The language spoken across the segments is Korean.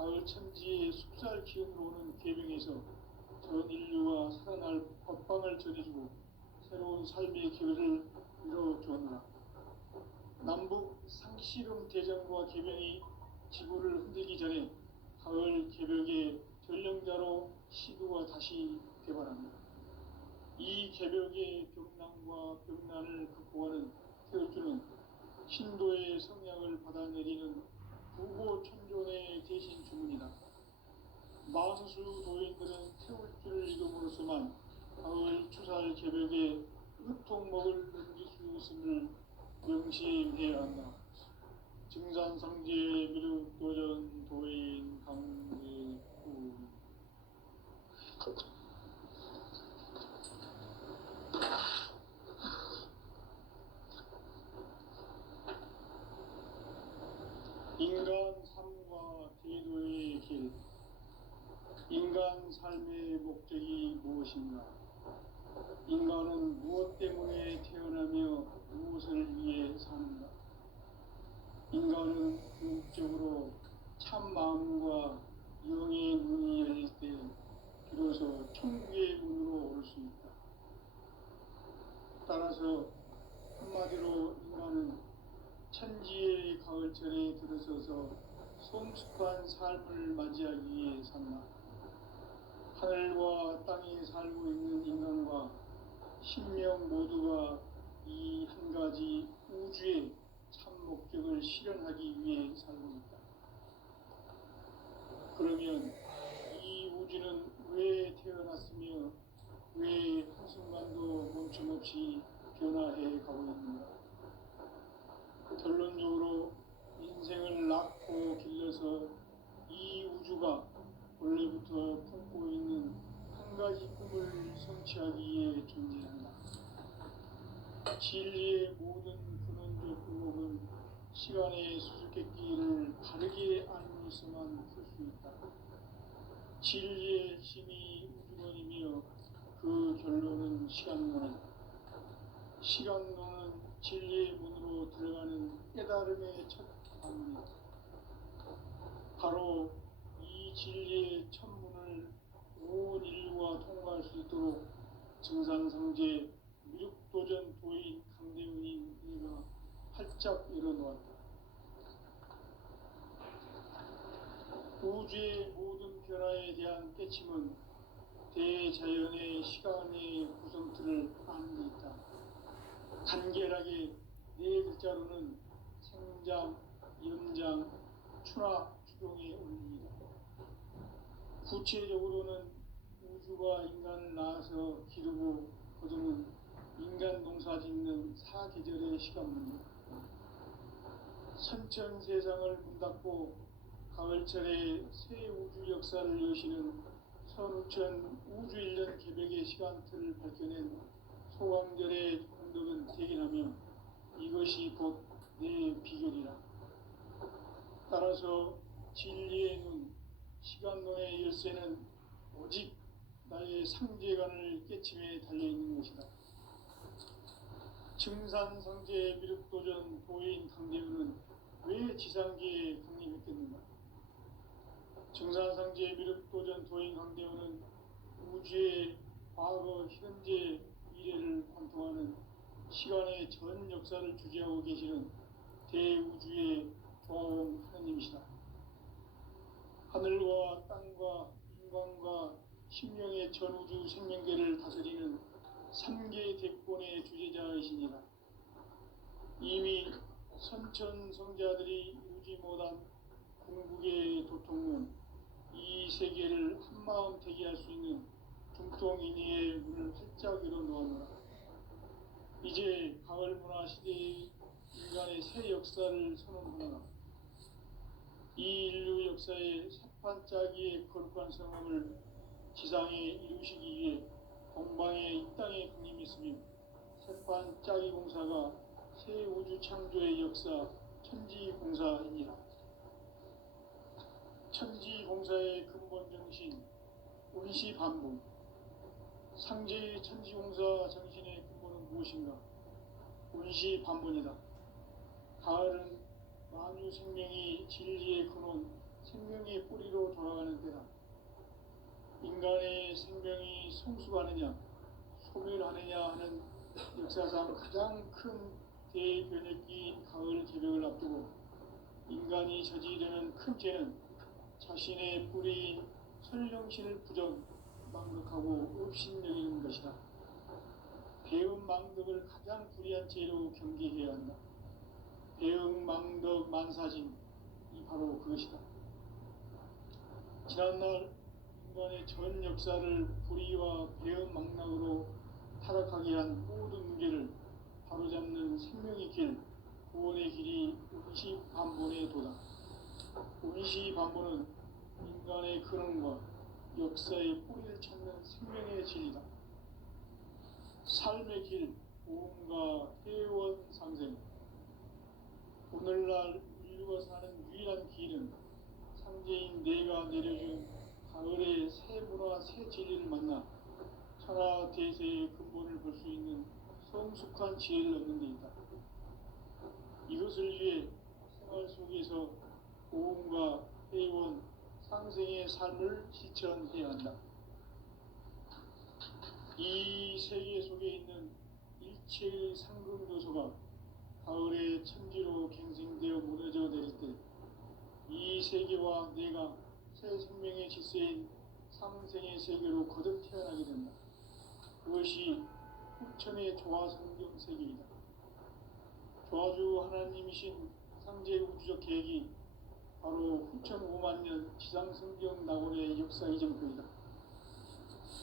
가을 천지의 숲살 기운으로 오는 계명에서 전 인류가 살아날 법방을 전해주고 새로운 삶의 기회를 이뤄주었노라. 남북 상씨름 대전과 계명이 지구를 흔들기 전에 가을 개벽의 전령자로 시도가 다시 개발합니다. 이 개벽의 벽난과 벽난을 극복하는 태울주는 신도의 성약을 받아내리는 부고천존의 대신 주문이다. 만수 도인들은 태울주를 이름으로서만 가을 추살 개벽의 으통목을 넘길 수 있음을 명심해야 한다. 증산성제 미륵도전 도인 강대구. 인간 삶과 제도의 길. 인간 삶의 목적이 무엇인가? 인간은 무엇 때문에 태어나며 무엇을 위해 사는가? 인간은 궁극적으로 참 마음과 영의 눈이 열릴 때 비로소 천국의 문으로 오를 수 있다. 따라서 한마디로 인간은 천지의 가을철에 들어서서 성숙한 삶을 맞이하기 위해 산다. 하늘과 땅에 살고 있는 인간과 신명 모두가 이 한 가지 우주의 참 목적을 실현하기 위해 살고 있다. 그러면 이 우주는 왜 태어났으며 왜 한순간도 멈춤없이 변화해 가고 있는가? 결론적으로 인생을 낳고 길러서 이 우주가 원래부터 품고 있는 한 가지 꿈을 성취하기 위해 존재한다. 진리의 모든 근원적 의목은 시간의 수수께끼를 바르게 알므로서만 풀 수 있다. 진리의 힘이 우주론이며 그 결론은 시간론이다. 시간론은 진리의 문으로 들어가는 깨달음의 첫 방문이다. 바로 이 진리의 첫 문을 온 인류가 통과할 수 있도록 증산성제 미륵도전 도인 강대훈이가 활짝 열어놓았다. 우주의 모든 변화에 대한 깨침은 대자연의 시간의 구성틀을 아는 데 있다. 간결하게 네 글자로는 생장, 연장, 추락, 추동의 원리이다. 구체적으로는 우주가 인간을 낳아서 기르고 거두는 인간 농사 짓는 사계절의 시간문이다. 선천세상을 문닫고 가을철에 새 우주 역사를 여시는 선우천 우주일년 개벽의 시간틀을 밝혀낸 소광절의 공덕은 대견하며 이것이 곧 내 비결이라. 따라서 진리의 눈, 시간론의 열쇠는 오직 나의 상제관을 깨침에 달려있는 것이다. 증산성제 미륵도전 도인 강대훈은 왜 지상계에 강림했겠는가? 증산성제 미륵도전 도인 강대훈은 우주의 과거, 현재, 미래를 관통하는 시간의 전 역사를 주재하고 계시는 대우주의 조화원 하느님이시다. 하늘과 땅과 인간과 심령의 전우주 생명계를 다스리는 3개 대권의 주제자이시니라. 이미 선천성자들이 이루지 못한 궁극의 도통문, 이 세계를 한마음 대기할 수 있는 중통인의의 문을 활짝 열어놓았노라. 이제 가을 문화 시대의 인간의 새 역사를 선언하노라. 이 인류 역사의 새판짜기의 거룩한 성함을 지상에 이루시기 위해 동방에 이 땅에 강림했으며 새판짜기 공사가 새 우주 창조의 역사 천지공사이니라. 천지공사의 근본 정신 운시반복. 상제의 천지공사 정신의 근본은 무엇인가? 운시반본이다. 가을은 만유 생명이 진리의 근원 생명의 뿌리로 돌아가는 때다. 인간의 생명이 성숙하느냐 소멸하느냐 하는 역사상 가장 큰 대변혁기인 가을 개벽을 앞두고 인간이 저지르는 큰 죄는 자신의 뿌리인 설령신을 부정 망각하고 업신여기는 것이다. 배은망덕을 가장 불의한 죄로 경계해야 한다. 배은망덕 만사진이 바로 그것이다. 지난날 인간의 전 역사를 불의와 배은망락으로 타락하게 한 모든 문제를 바로잡는 생명의 길, 구원의 길이 운시반본의 도다. 운시반본은 인간의 근원과 역사의 뿌리를 찾는 생명의 진리다. 삶의 길, 보험과 회원상생. 오늘날 인류가 사는 유일한 길은 상제인 내가 내려준 가을의 새 문화, 새 진리를 만나 천하 대세의 근본을 볼 수 있는 성숙한 지혜를 얻는 데 있다. 이것을 위해 생활 속에서 보험과 회원, 상생의 삶을 실천해야 한다. 이 세계 속에 있는 일체의 상급 요소가 가을의 천지로 갱생되어 무너져 내릴 때 이 세계와 내가 새 생명의 질서인 상생의 세계로 거듭 태어나게 된다. 그것이 후천의 조화성경 세계이다. 조화주 하나님이신 상제 우주적 계획이 바로 후천 5만 년 지상성경 낙원의 역사 이전표이다.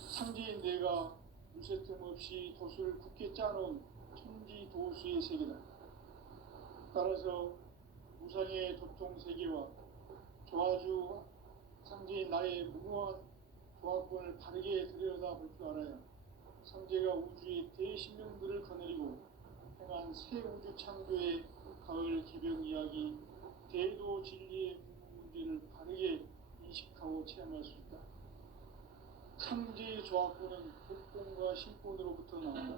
상제인 내가 물새틈 없이 도수를 굳게 짜놓은 천지 도수의 세계다. 따라서 무상의 도통 세계와 조화주 상제인 나의 무궁한 조화권을 바르게 들여다볼 줄 알아야 상제가 우주의 대신령들을 거느리고 행한 새 우주 창조의 가을 개벽 이야기, 대도 진리의 문제를 바르게 인식하고 체험할 수 있다. 상제의 조화권은 복권과 신권으로부터 나온다.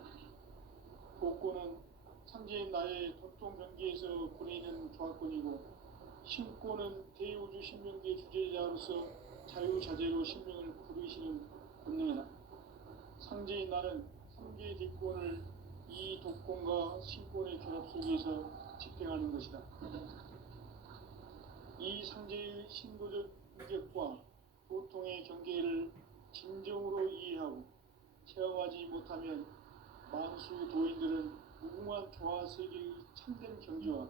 복권은 상제인 나의 도통 경계에서 보내는 조화권이고 신권은 대우주 신명계 주제자로서 자유자재로 신명을 부르시는 본능이다. 상제인 나는 상계의 뒷권을 이 독권과 신권의 결합 속에서 집행하는 것이다. 이 상제의 신도적 인격과 도통의 경계를 진정으로 이해하고 체험하지 못하면 만수 도인들은 무궁한 조화세계의 참된 경지와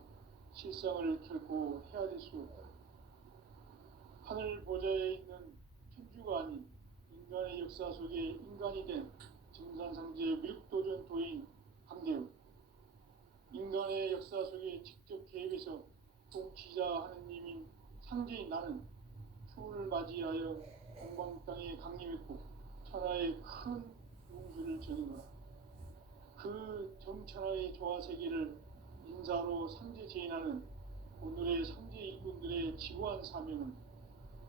실상을 결코 헤아릴 수 없다. 하늘 보좌에 있는 천주가 아닌 인간의 역사 속에 인간이 된 증산상제 밀도전 도인 강대우, 인간의 역사 속에 직접 개입해서 통치자 하느님인 상제인 나는 추운을 맞이하여 동방 땅에 강림했고 천하의 큰 용수를 저는 거라. 그 정천하의 조화세계를 인사로 상제 제인하는 오늘의 상제 일꾼들의 지구한 사명은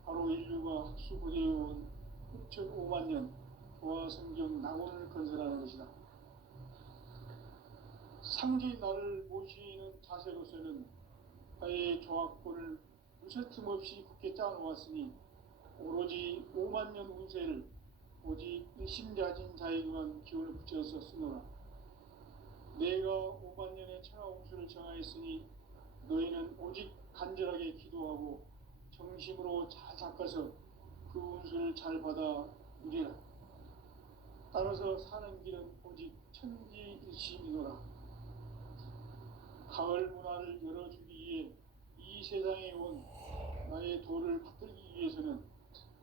바로 인류가 학수고대해온 6,5만 년 조화성경 낙원을 건설하는 것이다. 상제인 나를 모시는 자세로서는 나의 조화권을 무쇠틈 없이 굳게 짜놓았으니 오로지 5만 년 운세를 오직 일심자진 자에게만 기운을 붙여서 쓰노라. 내가 5만 년의 천하 운수를 정하였으니 너희는 오직 간절하게 기도하고 정심으로 잘 닦아서 그 운수를 잘 받아 누리라. 따라서 사는 길은 오직 천지일심이노라. 가을 문화를 열어주기 위해 이 세상에 온 나의 도를 받들기 위해서는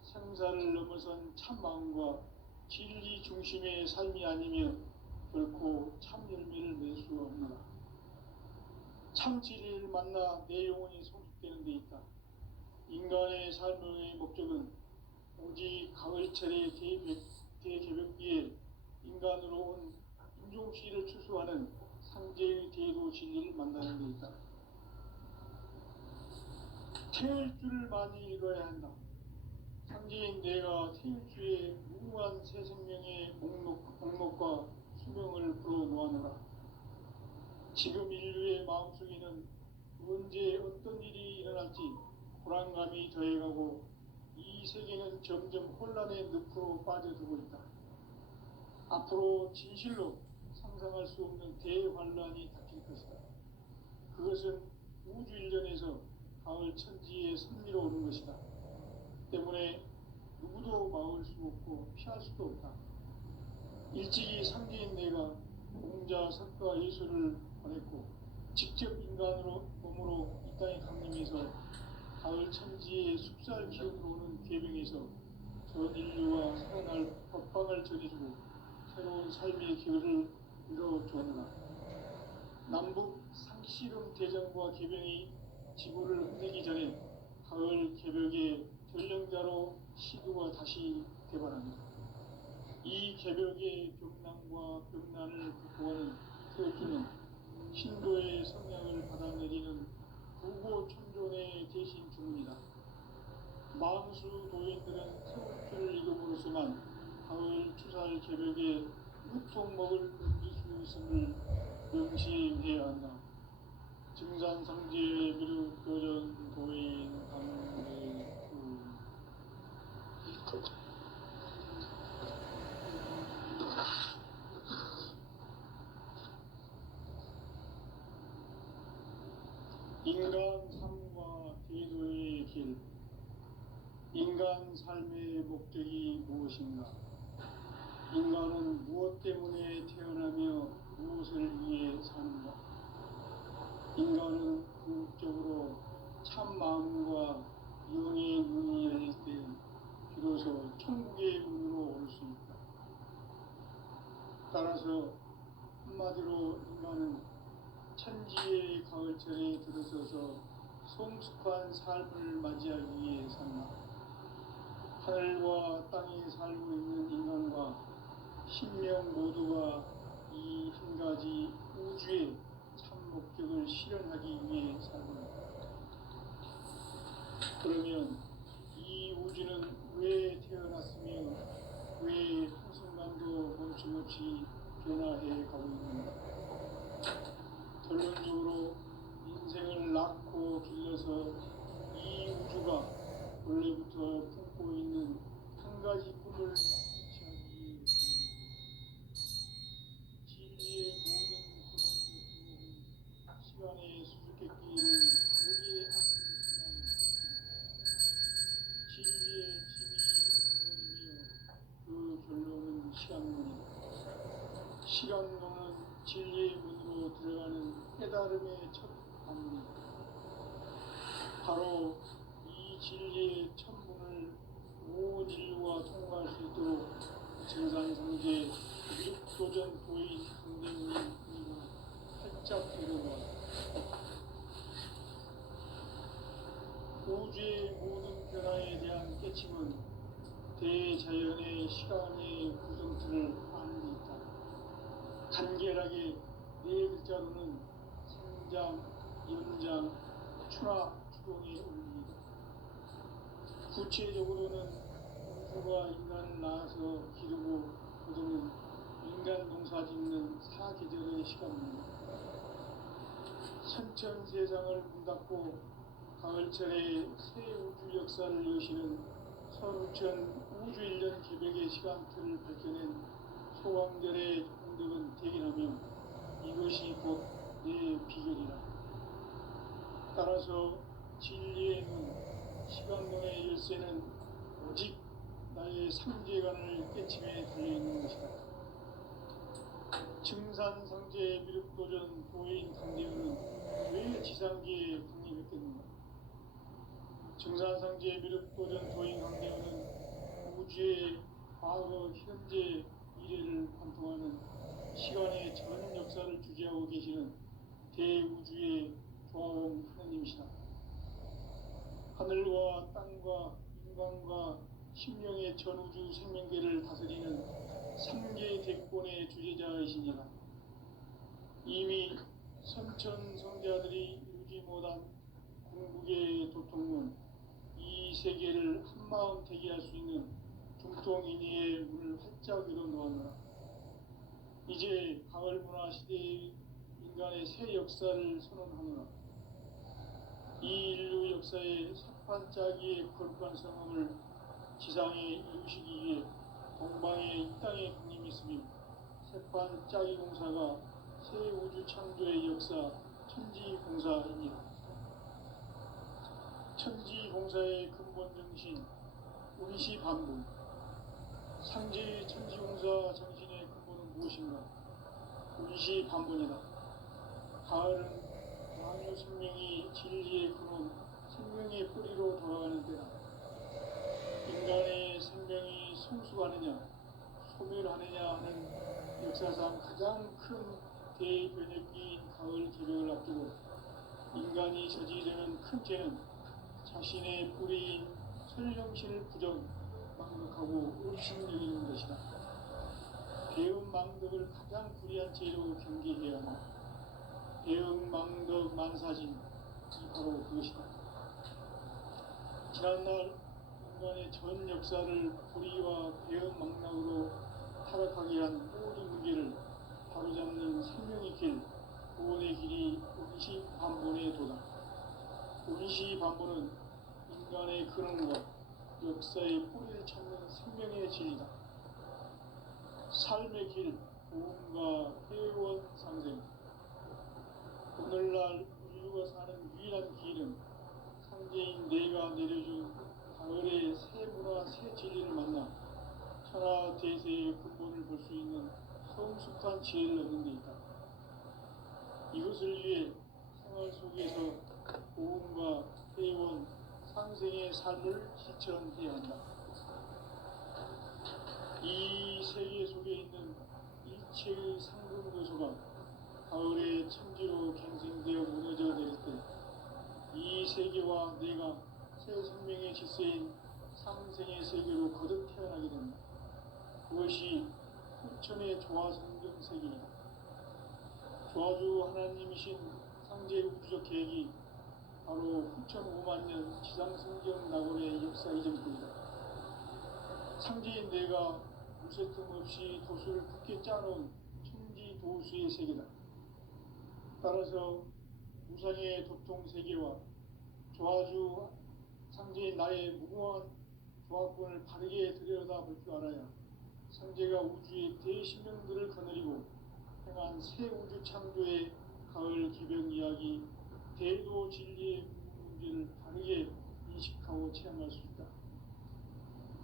생사를 넘어선 참마음과 진리 중심의 삶이 아니면 결코 참 열매를 맺을 수 없노라. 참 진리를 만나 내 영혼이 성숙되는 데 있다. 인간의 삶의 목적은 오직 가을철의 대개벽기에 인간으로 온 인종씨를 추수하는 상제의 대도 진리를 만나는 데 있다. 태일주를 많이 읽어야 한다. 상제인 내가 태일주의 무궁한 새 생명의 목록과 수명을 불어놓아노라. 지금 인류의 마음속에는 언제 어떤 일이 일어날지 불안감이 더해가고 이 세계는 점점 혼란의 늪으로 빠져들고 있다. 앞으로 진실로 상상할 수 없는 대환란이 닥칠 것이다. 그것은 우주 일련에서 가을 천지에 선미로 오는 것이다. 때문에 누구도 막을 수 없고 피할 수도 없다. 일찍이 상제인 내가 공자, 석가, 예수를 보냈고 직접 인간으로 몸으로 이 땅에 강림해서 가을 천지의 숲살 기운으로 오는 계병에서 전 인류와 살아날 법방을 전해주고 새로운 삶의 길을 이뤄주었노라. 남북 상씨름 대전과 계병이 지구를 흔들기 전에 가을 개벽의 전령자로 시두가 다시 개발합니다. 이 개벽의 병난과 병난을 극복하는 태극기는 신도의 성향을 받아내리는 부고천존의 대신 주문이다. 망수 도인들은 태극기를 읽음으로써만 가을 추살 개벽의 무통목을 넘길 수 있음을 명시해야 한다. 증산상제 미륵도전 도인 강례 인간 삶과 대도의 길. 인간 삶의 목적이 무엇인가? 인간은 무엇 때문에 태어나며 무엇을 위해 사는가? 인간은 궁극적으로 참 마음과 영의 눈이 열릴 때 비로소 천국의 문으로 올 수 있다. 따라서 한마디로 인간은 천지의 가을철에 들어서서 성숙한 삶을 맞이하기 위해 산다. 하늘과 땅에 살고 있는 인간과 신명 모두가 이 한 가지 우주의 참 목적을 실현하기 위해 살고 있다. 그러면 이 우주는 왜 태어났으며 왜 한순간도 멈춤없이 변화해 가고 있는가? 결론적으로 인생을 낳고 길러서 이 우주가 원래부터 품고 있는 한 가지 꿈을 성취하기 위해 진리의 모든 구멍 시간의 수수께끼를 다르게 안수만 진리의 힘이 은건이며 그 결론은 시간론이다. 시간론은 진리의 문으로 들어가는 깨달음의 첫 방문이다. 바로 이 진리의 첫 문을 온 인류가 통과할 수 있도록 증산상제 미륵도전 도인 강대훈이 활짝 열어놓았다. 우주의 모든 변화에 대한 깨침은 대자연의 시간의 구성틀을 아는 데 있다. 간결하게 네 글자로는 생장, 연장, 추나 추동의 원리이다. 구체적으로는 우주가 인간을 낳아서 기르고 거두는 인간 농사 짓는 사계절의 시간입니다. 선천 세상을 문 닫고 가을철에 새 우주 역사를 여시는 서루천 우주 일년 개벽의 시간틀을 밝혀낸 소광절의 공덕은 대견하며 이것이 곧 내 비결이라. 따라서 진리의 문, 시간론의 열쇠는 오직 나의 상제관을 깨침에 달려있는 것이다. 증산상제 미륵도전 도인 강대훈은 왜 지상계에 강림했겠는가? 증산상제 미륵도전 도인 강대훈은 우주의 과거, 현재, 미래를 관통하는 시간의 전 역사를 주재하고 계시는 대우주의 조화원 하느님이시다. 하늘과 땅과 인간과 심령의 전우주 생명계를 다스리는 삼계 대권의 주제자이시니라. 이미 선천 성자들이 이루지 못한 궁극의 도통문, 이 세계를 한마음 되게 할 수 있는 중통인의의 문을 활짝 열어놓았노라. 이제 가을 문화 시대의 인간의 새 역사를 선언하노라. 이 인류 역사의 세판짜기의 거룩한 성음을 지상에 이루시기 위해 동방에 이 땅에 강림했으며 세판짜기 공사가 새 우주 창조의 역사 천지공사입니다. 천지공사의 근본 정신 운시 반복. 상제의 천지공사 정신의 근본은 무엇인가? 운시 반복이다. 가을은 만유 생명이 진리의 근원, 생명의 뿌리로 돌아가는 때다. 인간의 생명이 성숙하느냐, 소멸하느냐 하는 역사상 가장 큰 대변혁기인 가을 개벽을 앞두고 인간이 저지르는 큰 죄는 자신의 뿌리인 설령신을 망각하고 의심여기는 것이다. 배은망덕을 가장 불의한 죄로 경계해야 하나 배은망덕 만사진이 바로 그것이다. 지난날 인간의 전 역사를 불의와 배은망락으로 타락하게 한 모든 문제를 바로잡는 생명의 길, 구원의 길이 운시반본의 도다. 운시반본은 인간의 근원과 역사의 뿌리를 찾는 생명의 진리다. 삶의 길, 구원과 회원 상생. 오늘날 인류가 사는 유일한 길은 상제인 내가 내려준 가을의 새 문화, 새 진리를 만나 천하 대세의 근본을 볼 수 있는 성숙한 지혜를 얻는 데 있다. 이것을 위해 생활 속에서 고음과 회원, 상생의 삶을 실천해야 한다. 이 세계 속에 있는 일체의 상금 요소가 가을의 천지로 갱생되어 무너져 내릴 때 이 세계와 내가 새 생명의 질서인 상생의 세계로 거듭 태어나게 된다. 그것이 후천의 조화성경 세계이다. 조화주 하나님이신 상제 우주적 계획이 바로 후천 5만년 지상성경 낙원의 역사 이전뿐이다. 상제인 내가 무쇠틈 없이 도수를 굳게 짜놓은 천지 도수의 세계다. 따라서 무상의 도통 세계와 조화주 상제인 나의 무궁한 조화권을 바르게 들여다볼 줄 알아야 상제가 우주의 대신령들을 거느리고 행한 새 우주 창조의 가을 기병 이야기, 대도 진리의 문제를 다르게 인식하고 체험할 수 있다.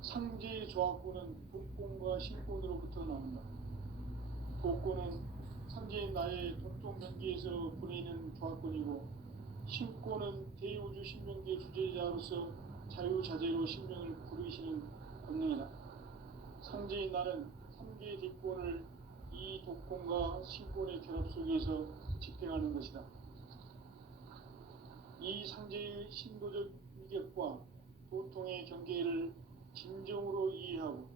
상제의 조화권은 복권과 신권으로부터 나온다. 복권은 상제인 나의 동통명기에서 보내는 조화권이고, 신권은 대우주 신명기의 주제자로서 자유자재로 신명을 부르시는 권능이다. 상제인 나는 3개의 뒷권을 이 독권과 신권의 결합 속에서 집행하는 것이다. 이 상제의 신도적 위격과 도통의 경계를 진정으로 이해하고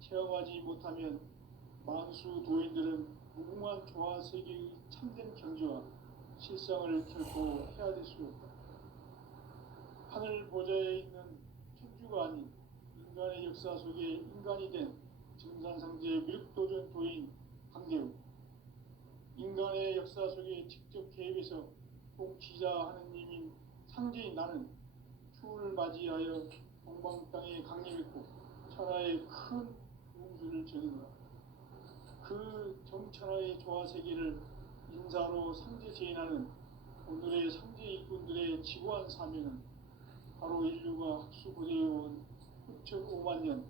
체험하지 못하면 만수 도인들은 무궁한 조화 세계의 참된 경지와 실상을 결코 헤아릴 수 없다. 하늘 보좌에 있는 천주가 아닌 인간의 역사 속에 인간이 된 증산상제의 미륵도전 도인 강대우, 인간의 역사 속에 직접 개입해서 통치자 하느님인 상제인 나는 추운을 맞이하여 동방 땅에 강림했고 천하의 큰 운수를 전했노라. 그 정천하의 조화 세계를 인사로 상제 제인하는 오늘의 상제 일꾼들의 지고한 사명은 바로 인류가 학수고대해온 후천 5만년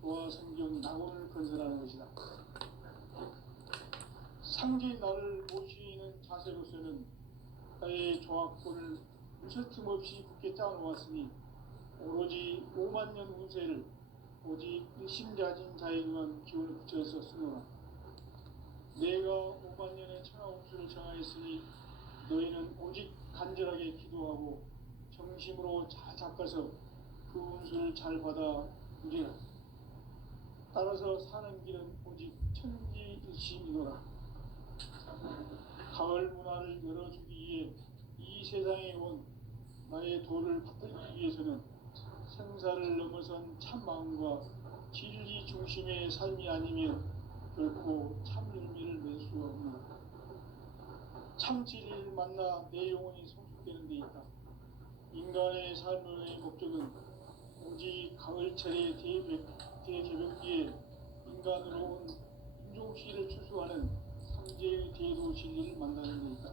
조화 성경 낙원을 건설하는 것이다. 상제인 나를 모시는 자세로서는 나의 조화권을 무쇠틈 없이 굳게 짜놓았으니 오로지 5만년 운세를 오직 일심자진 자에게만 기운을 붙여서 쓰노라. 내가 5만년의 천하 운수를 정하였으니 너희는 오직 간절하게 기도하고 정심으로 잘 닦아서 그 운수를 잘 받아 누리라. 따라서 사는 길은 오직 천지일심이노라. 가을 문화를 열어주기 위해 이 세상에 온 나의 도를 붙들기 위해서는 생사를 넘어선 참 마음과 진리 중심의 삶이 아니면 결코 참 열매를 낼 수 없노라. 참 진리를 만나 내 영혼이 성숙되는 데 있다. 인간의 삶의 목적은 오직 가을철의 대개벽기에 인간으로 온 인종시를 추수하는 상제의 대도 진리를 만나는 것이다.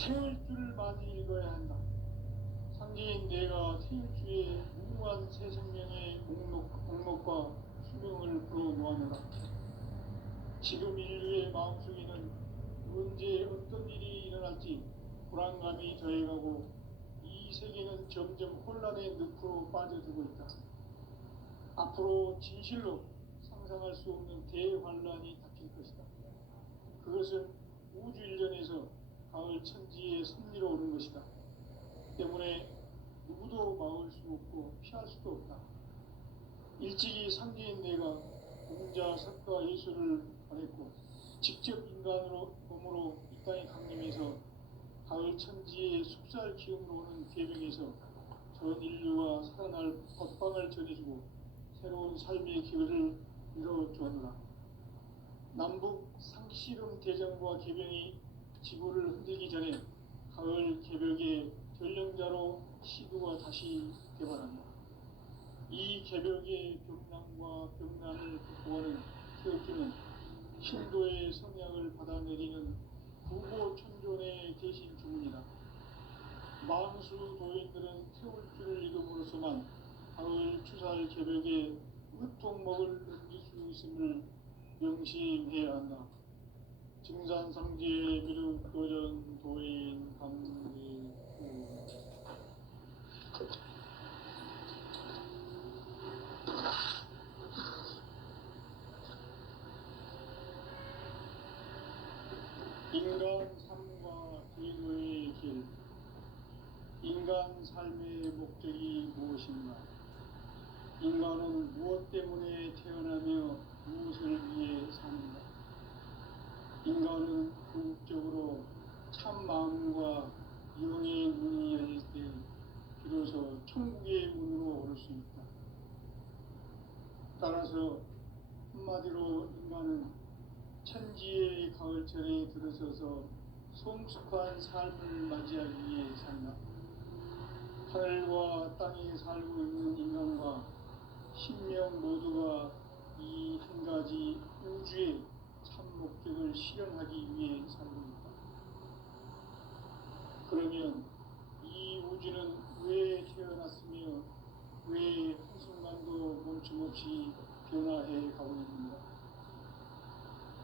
태을 줄을 많이 읽어야 한다. 상제인 내가 태을 주에 무궁한 새 생명의 목록과 수명을 불어놓아노라. 지금 인류의 마음속에는 언제 어떤 일이 일어날지 불안감이 더해가고 이 세계는 점점 혼란의 늪으로 빠져들고 있다. 앞으로 진실로 상상할 수 없는 대환란이 닥칠 것이다. 그것은 우주 일련에서 가을 천지의 섭리로 오는 것이다. 때문에 누구도 막을 수 없고 피할 수도 없다. 일찍이 상제인 내가 공자, 석가, 예수를 보냈고 직접 인간으로 몸으로 이 땅에 강림해서 가을 천지의 숙살 기운으로 오는 계명에서 전 인류가 살아날 법방을 전해주고 새로운 삶의 기회를 이뤄주었노라. 남북 상씨름 대전과 개병이 지구를 흔들기 전에 가을 개벽의 전령자로 시도가 다시 개발한다. 이 개벽의 병난과 병난을 극복하는 태극기는 신도의 성약을 받아내리는 부고천존의 대신 주문이다. 망수 도인들은 태울 줄을 읽음으로써만 가을 추살 개벽의 으통목을 넘길 수 있음을 명심해야 한다. 증산상제 미륵도전 도인 강대구. 인간 삶과 대도의 길. 인간 삶의 목적이 무엇인가? 인간은 무엇 때문에 태어나며 무엇을 위해 사는가? 인간은 궁극적으로 참 마음과 영의 문이 열릴 때 비로소 천국의 문으로 오를 수 있다. 따라서 한마디로 인간은 천지의 가을철에 들어서서 성숙한 삶을 맞이하기 위해 산다. 하늘과 땅에 살고 있는 인간과 신명 모두가 이 한 가지 우주의 참 목적을 실현하기 위해 살고 있다. 그러면 이 우주는 왜 태어났으며 왜 한순간도 멈춤없이 변화해 가고 있는가?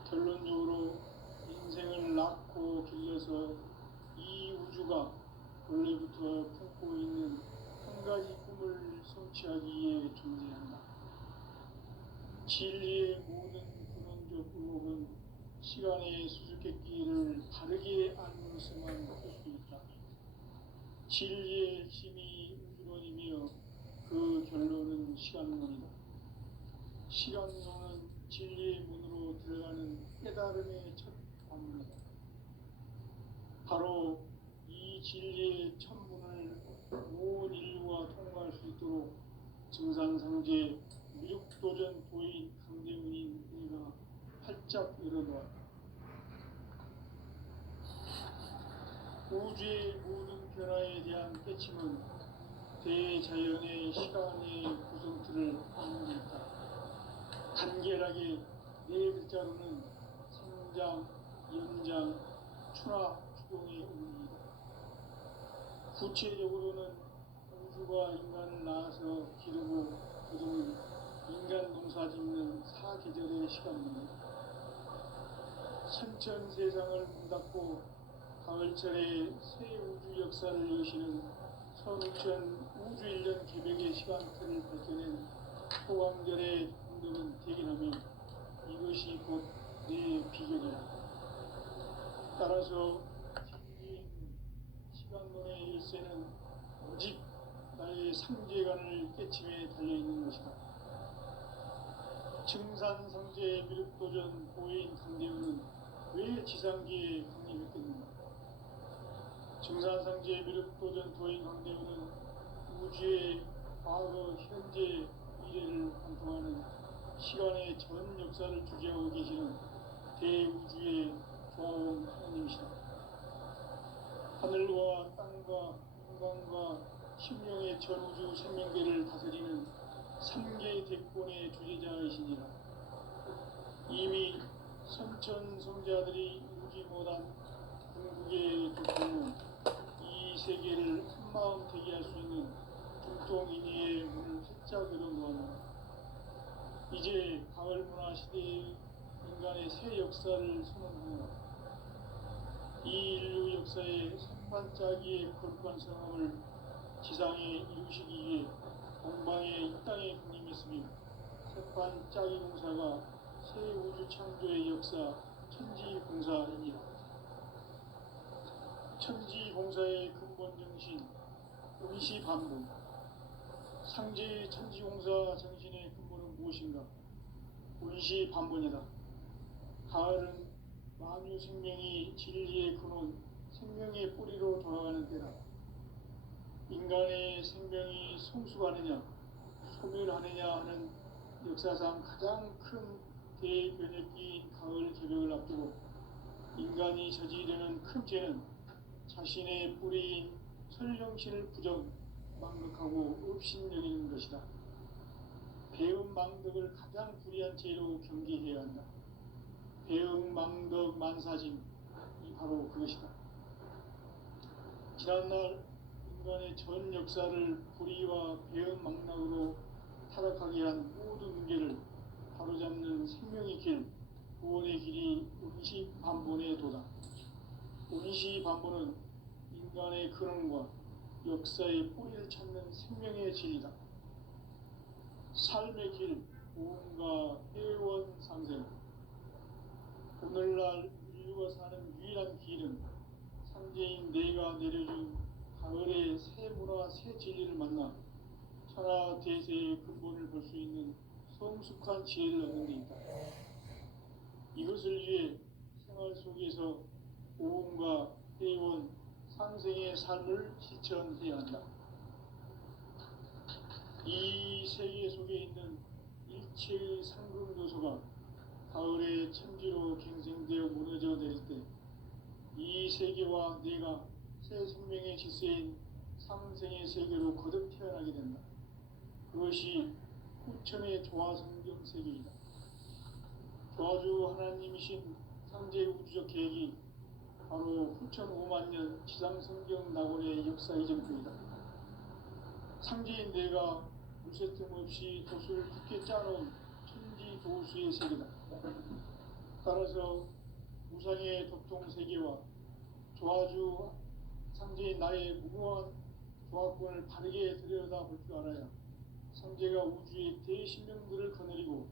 결론적으로 인생을 낳고 길러서 이 우주가 원래부터 품고 있는 한 가지 꿈을 성취하기 위해 존재한다. 진리의 모든 근원적 의혹은 시간의 수수께끼를 바르게 알므로서만 풀 수 있다. 진리의 핵심이 우주론이며 그 결론은 시간론이다. 시간론은 진리의 문으로 들어가는 깨달음의 첫 관문이다. 바로 이 진리의 천문을 온 인류가 통과할 수 있도록 증산상제 미륵도전 도인 강대훈인 우리가 활짝 열어놓았다. 우주의 모든 변화에 대한 깨침은 대자연의 시간의 구성틀을 갖는 데 있다. 간결하게 네 글자로는 생장, 연장, 추나, 추동의 의미이다. 구체적으로는 우주가 인간을 낳아서 기르고 거두는 인간 농사 짓는 사계절의 시간입니다. 선천 세상을 문 닫고 가을철에 새 우주 역사를 여시는 선우천 우주일년 개벽의 시간틀을 밝혀낸 소강절의 공덕은 대긴하며 이것이 곧 내 비결이다. 따라서 진리인 시간론의 일세는 오직 나의 상제관을 깨침에 달려있는 것이다. 증산상제 미륵도전 보인 강대훈은 왜 지상기에 강림했겠는가? 증산상제 미륵도전 도인 강대훈은 우주의 과거, 현재, 미래를 관통하는 시간의 전 역사를 주재하고 계시는 대우주의 조화원 하나님이시다. 하늘과 땅과 인간과 심령의 전우주 생명계를 다스리는 삼계 대권의 주제자이시니라. 이미 선천성자들이 이루지 못한 궁극의 조건은 이 세계를 한마음 되게 할 수 있는 중동인의의 문을 활짝 열어놓았노라. 이제 가을 문화 시대의 인간의 새 역사를 선언하노라. 이 인류 역사의 선반짜기의 거룩한 성함을 지상에 이루시기 위해 동방의 이 땅에 군림했으며 새반짜기 공사가 새 우주 창조의 역사 천지공사이니라. 천지공사의 근본 정신 운시반본. 상제의 천지공사 정신의 근본은 무엇인가? 운시반본이다. 가을은 만유 생명이 진리의 근원, 생명의 뿌리로 돌아가는 때다. 인간의 생명이 성숙하느냐, 소멸하느냐 하는 역사상 가장 큰 대변혁기인 가을 개벽을 앞두고 인간이 저지르는 큰 죄는 자신의 뿌리인 설령신을 부정, 망덕하고 업신여기는 것이다. 배은망덕을 가장 불의한 죄로 경계해야 한다. 배은망덕 만사짐이 바로 그것이다. 지난날 인간의 전 역사를 불의와 배은망락으로 타락하게 한 모든 문제를 바로잡는 생명의 길, 구원의 길이 운시반본의 도다. 운시반본은 인간의 근원과 역사의 뿌리를 찾는 생명의 진리다. 삶의 길, 보험과 회원 상생. 오늘날 인류가 사는 유일한 길은 상제인 내가 내려준 가을의 새 문화, 새 진리를 만나 천하 대세의 근본을 볼 수 있는 성숙한 지혜를 얻는 데 있다. 이것을 위해 생활 속에서 보험과 회원, 상생의 삶을 실천해야 한다. 이 세계 속에 있는 일체의 상금 요소가 가을의 천지로 갱생되어 무너져 내릴 때 이 세계와 내가 새 생명의 질서인 상생의 세계로 거듭 태어나게 된다. 그것이 후천의 조화성경 세계이다. 조화주 하나님이신 상제 우주적 계획이 바로 후천 5만년 지상성경 낙원의 역사 이전표이다. 상제인 내가 무쇠 틈 없이 돛을 굳게 짜놓은 천지도수의 세계다. 따라서 우상의 도통세계와 조화주 상제인 나의 무궁한 조화권을 바르게 들여다볼 줄 알아야 상제가 우주의 대신명들을 거느리고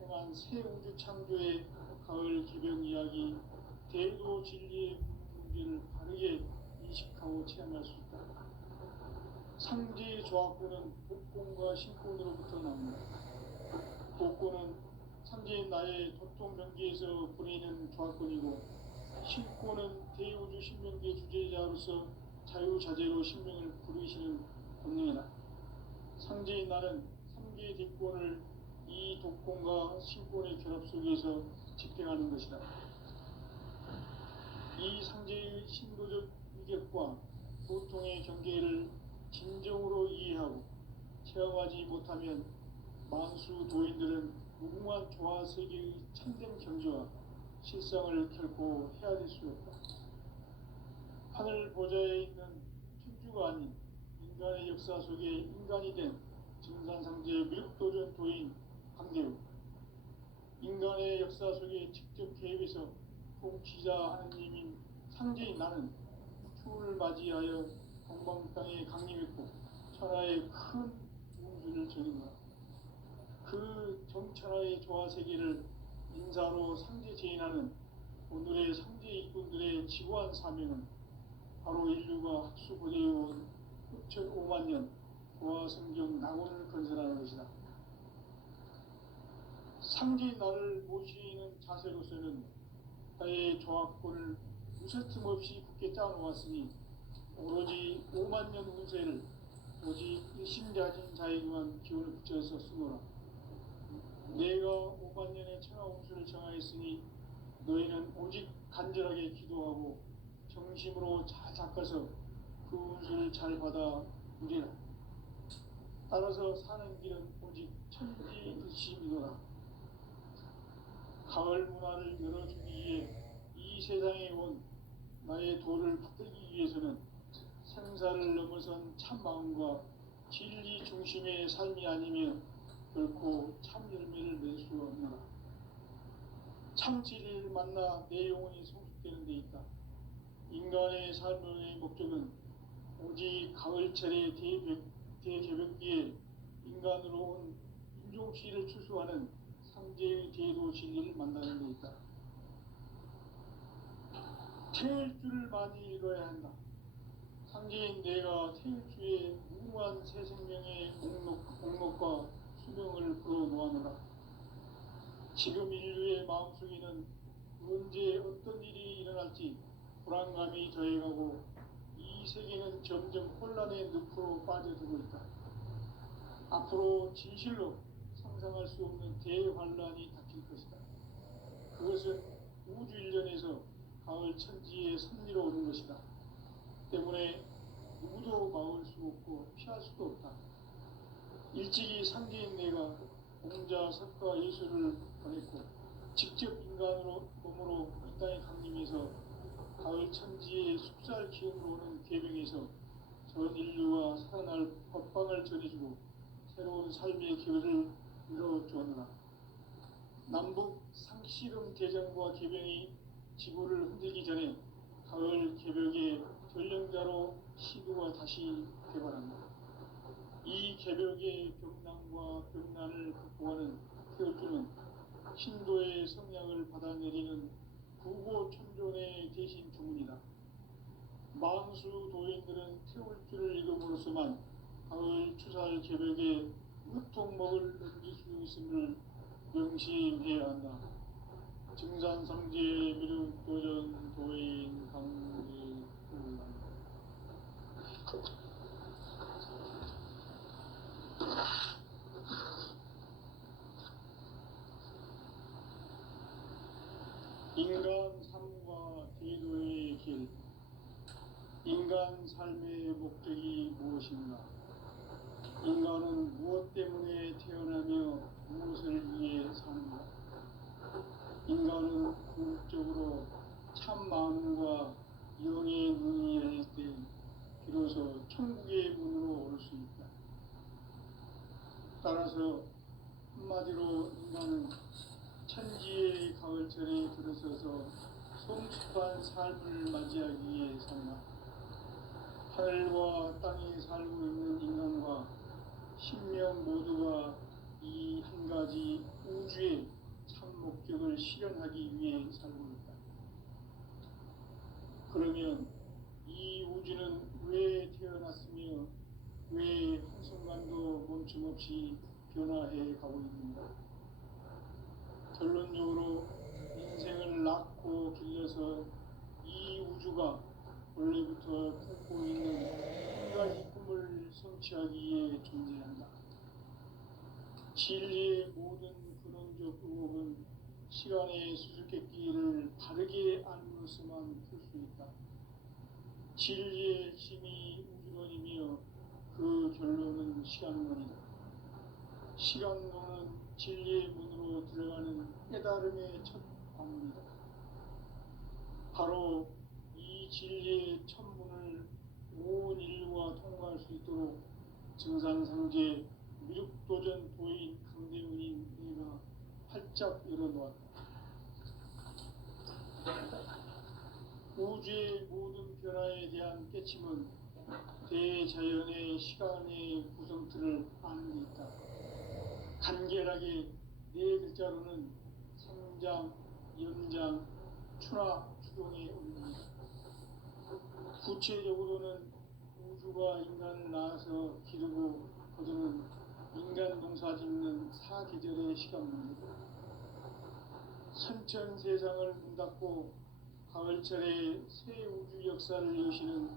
행한 새 우주 창조의 가을 기병 이야기, 대도 진리의 문제를 바르게 인식하고 체험할 수 있다. 상제의 조화권은 복권과 신권으로부터 나옵니다. 복권은 상제인 나의 도통병기에서 보내는 조화권이고, 신권은 대우주 신명계 주제자로서 자유자재로 신명을 부르시는 본능이다. 상제인 나는 3개의 뒷권을 이 독권과 신권의 결합 속에서 집행하는 것이다. 이 상제의 신도적 위격과 보통의 경계를 진정으로 이해하고 체험하지 못하면 만수 도인들은 무궁한 조화 세계의 참된 경지와 실상을 결코 헤아릴 수 없다. 하늘 보좌에 있는 천주가 아닌 인간의 역사 속에 인간이 된 증산상제의 미륵도전 도인 강대우, 인간의 역사 속에 직접 개입해서 통치자 하느님인 상제인 나는 추운을 맞이하여 동방 땅에 강림했고 천하의 큰 우주를 전인다. 그 정천하의 조화 세계를 인사로 상제 제인하는 오늘의 상제 일꾼들의 지구한 사명은 바로 인류가 학수고대해온 6,5만 년 조화 성경 낙원을 건설하는 것이다. 상제인 나를 모시는 자세로서는 나의 조화권을 무쇠틈 없이 굳게 짜놓았으니 오로지 5만 년 운세를 오직 일심자진 자에게만 기운을 붙여서 쓰노라. 내가 5만 년의 천하 운수를 정하였으니 너희는 오직 간절하게 기도하고 정심으로 잘 닦아서 그 운수를 잘 받아 누리라. 따라서 사는 길은 오직 천지일심이노라. 가을 문화를 열어주기 위해 이 세상에 온 나의 도를 붙들기 위해서는 생사를 넘어선 참 마음과 진리 중심의 삶이 아니면 결코 참 열매를 낼 수 없노라. 참 진리를 만나 내 영혼이 성숙되는 데 있다. 인간의 삶의 목적은 오직 가을철의 대개벽기에 인간으로 온 인종시를 추수하는 상제의 대도 진리를 만나는 데 있다. 태일주를 많이 읽어야 한다. 상제인 내가 태일주의 무궁한 새 생명의 목록과 수명을 풀어놓아노라. 지금 인류의 마음속에는 언제 어떤 일이 일어날지 불안감이 더해가고 이 세계는 점점 혼란의 늪으로 빠져들고 있다. 앞으로 진실로 상상할 수 없는 대환란이 닥칠 것이다. 그것은 우주 일련에서 가을 천지의 섭리로 오는 것이다. 때문에 누구도 막을 수 없고 피할 수도 없다. 일찍이 상제인 내가 공자, 석가, 예수를 보냈고 직접 인간으로 몸으로 이 땅에 강림해서 가을 천지의 숲살 기운으로 오는 계명에서 전 인류와 살아날 법방을 전해주고 새로운 삶의 기회를 이뤄주었노라. 남북 상씨름 대전과 계명이 지구를 흔들기 전에 가을 개벽의 전령자로 시두가 다시 개발한다. 이 개벽의 병난과 병난을 극복하는 태울주는 신도의 성량을 받아내리는 구고천존의 대신 주문이다. 망수 도인들은 태울주를 읽음으로써만 가을 추살 개벽에 무통목을 넘길 수 있음을 명심해야 한다. 증산상제 미륵도전 도인 강제 인간 삶과 대도의 길. 인간 삶의 목적이 무엇인가? 인간은 무엇 때문에 태어나며 무엇을 위해 사는가? 인간은 궁극적으로 참 마음과 영의 눈이 열릴 때 비로소 천국의 문으로 올 수 있다. 따라서 한마디로 인간은 천지의 가을철에 들어서서 성숙한 삶을 맞이하기 위해 산다. 하늘과 땅에 살고 있는 인간과 신명 모두가 이 한 가지 우주의 참 목적을 실현하기 위해 살고 있다. 그러면 이 우주는 왜 태어났으며 왜 한순간도 멈춤없이 변화해 가고 있는가? 결론적으로 인생을 낳고 길러서 이 우주가 원래부터 품고 있는 한 가지 꿈을 성취하기 위해 존재한다. 진리의 모든 근원적 의혹은 시간의 수수께끼를 바르게 알므로서만 풀 수 있다. 진리의 핵심이 우주론이며 그 결론은 시간론이다. 시간론은 진리의 문으로 들어가는 깨달음의 첫 방문이다. 바로 이 진리의 첫 문을 온 인류가 통과할 수 있도록 증산상제 미륵도전 도인 강대문인 내가 활짝 열어놓았다. 우주의 모든 변화에 대한 깨침은 대자연의 시간의 구성틀을 아는 데 있다. 간결하게 네 글자로는 생장, 연장, 추나 추동의 의미입니다. 구체적으로는 우주가 인간을 낳아서 기르고 거두는 인간 농사 짓는 사계절의 시간입니다. 선천 세상을 문 닫고 가을철에 새 우주 역사를 여시는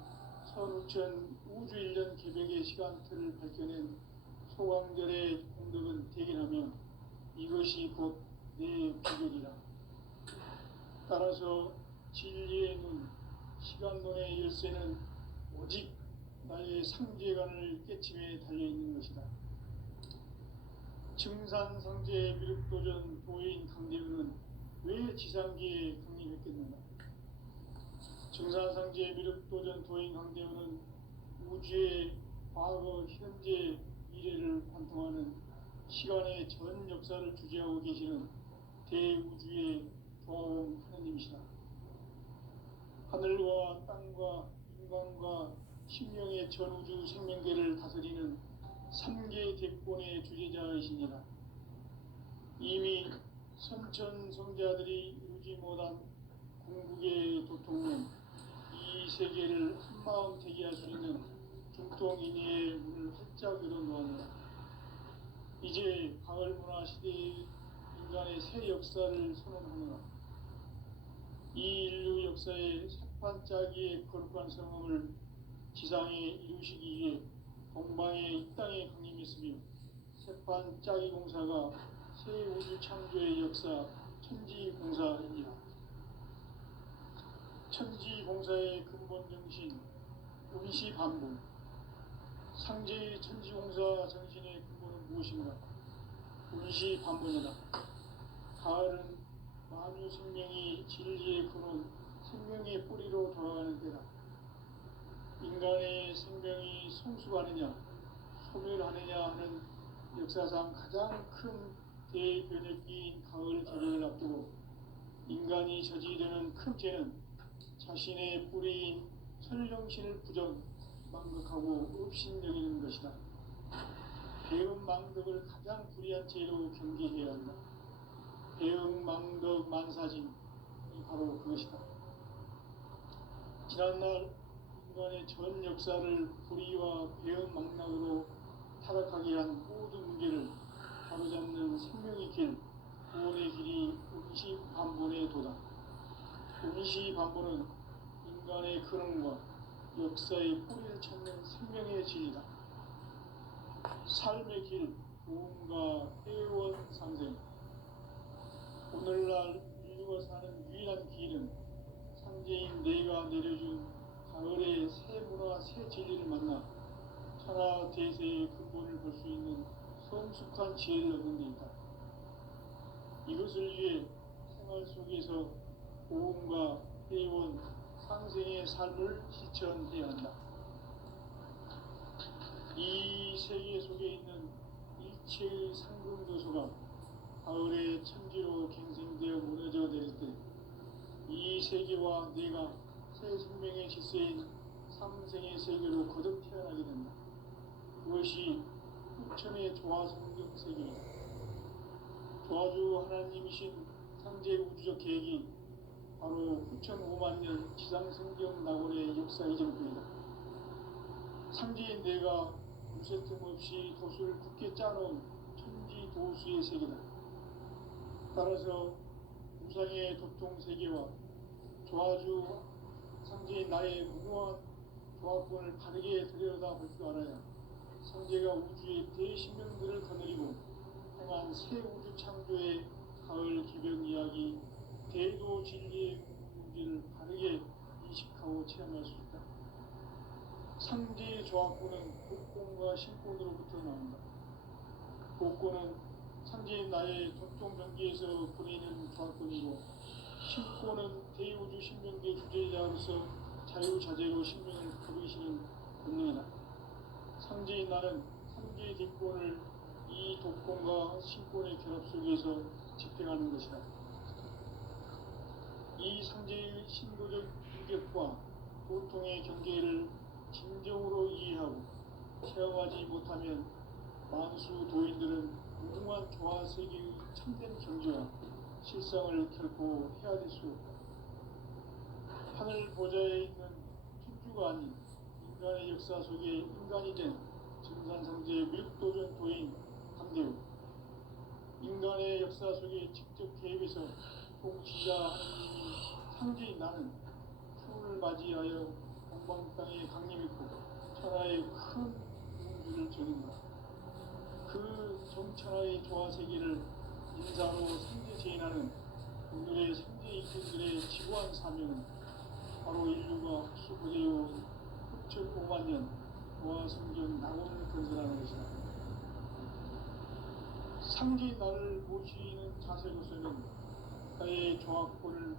선우천 우주 1년 개벽의 시간틀을 밝혀낸 소광절의 공덕은 대견하며 이것이 곧 내 비결이라. 따라서 진리의 눈, 시간론의 열쇠는 오직 나의 상제관을 깨침에 달려있는 것이다. 증산상제 미륵도전 도인 강대우는 왜 지상계에 강림했겠는가? 증산상제 미륵도전 도인 강대우는 우주의 과거, 현재, 미래를 관통하는 시간의 전 역사를 주재하고 계시는 대우주의 조화원 하느님이시다. 하늘과 땅과 인간과 신명의 전우주 생명계를 다스리는 3계 대권의 주재자이시니라. 이미 선천성자들이 이루지 못한 궁극의 도통은 이 세계를 한마음 되게 할 수 있는 중통인의의 문을 활짝 열어놓았노라. 이제 가을문화 시대의 인간의 새 역사를 선언하노라. 이 인류 역사의 새판짜기의 거룩한 성음을 지상에 이루시기 위해 동방의 이 땅에 강림했으며 새판짜기 공사가 새 우주 창조의 역사 천지공사입니다. 천지공사의 근본 정신 운시반복. 상제의 천지공사 정신의 근본은 무엇인가? 운시반복이다. 가을은 만유 생명이 진리의 근원, 생명의 뿌리로 돌아가는 때다. 인간의 생명이 성숙하느냐, 소멸하느냐 하는 역사상 가장 큰 대변혁기인 가을 개벽을 앞두고 인간이 저지르는 큰 죄는 자신의 뿌리인 설령신을 부정, 망극하고 업신여기는 것이다. 배은망덕을 가장 불의한 죄로 경계해야 한다. 배은망덕 만사진이 바로 그것이다. 지난날 인간의 전 역사를 불의와 배은망락으로 타락하게 한 모든 문제를 바로잡는 생명의 길, 구원의 길이 운시반본의 도다. 운시반본은 인간의 근원과 역사의 뿌리를 찾는 생명의 진리다. 삶의 길, 구원과 회원 상생. 오늘날 인류가 사는 유일한 길은 상제인 내가 내려준 가을의 새 문화, 새 진리를 만나 천하 대세의 근본을 볼 수 있는 성숙한 지혜를 얻는 데 있다. 이것을 위해 생활 속에서 고음과 회원, 상생의 삶을 실천해야 한다. 이 세계 속에 있는 일체의 상금도소가 가을의 천지로 갱생되어 무너져 내릴 때 이 세계와 내가 새 생명의 질서인 삼생의 세계로 거듭 태어나게 된다. 그것이 후천의 조화성경 세계이다. 조화주 하나님이신 상제 우주적 계획이 바로 9,500,000년 지상성경 낙원의 역사 이전부이다. 상제인 내가 무쇠틈 없이 도수를 굳게 짜놓은 천지 도수의 세계다. 따라서 우상의 도통 세계와 조화주 상제인 나의 무궁한 조화권을 바르게 들여다볼 줄 알아야 상제가 우주의 대신명들을 거느리고 행한 새 우주 창조의 가을 기병 이야기, 대도 진리의 문제를 바르게 인식하고 체험할 수 있다. 상제의 조화권은 복권과 신권으로부터 나온다. 복권은 상제인 나의 도통 경계에서 보내는 조화권이고, 신권은 대우주 신명계 주제자로서 자유자재로 신명을 거두시는 본능이다. 상제인 나는 상제의 뒷권을 이 독권과 신권의 결합 속에서 집행하는 것이다. 이 상제의 신도적 인격과 도통의 경계를 진정으로 이해하고 체험하지 못하면 만수 도인들은 무궁한 조화세계의 참된 경지와 실상을 결코 헤아릴 수 없다. 하늘 보좌에 있는 천주가 아닌 인간의 역사 속에 인간이 된 증산상제 미륵도전 도인 강대우. 인간의 역사 속에 직접 개입해서 통치자 하느님이 상제인 나는 푸를 맞이하여 동방 땅에 강림했고 천하의 큰 우주를 전인다. 그 정천하의 조화세계를 인사로 상제 제인하는 오늘의 상제 이꾼들의 지구한 사명은 바로 인류가 기부되어 흑적 5만 년 보아 성경 낙원을 건설하는 것이다. 상기 나를 모시는 자세로서는 나의 조합권을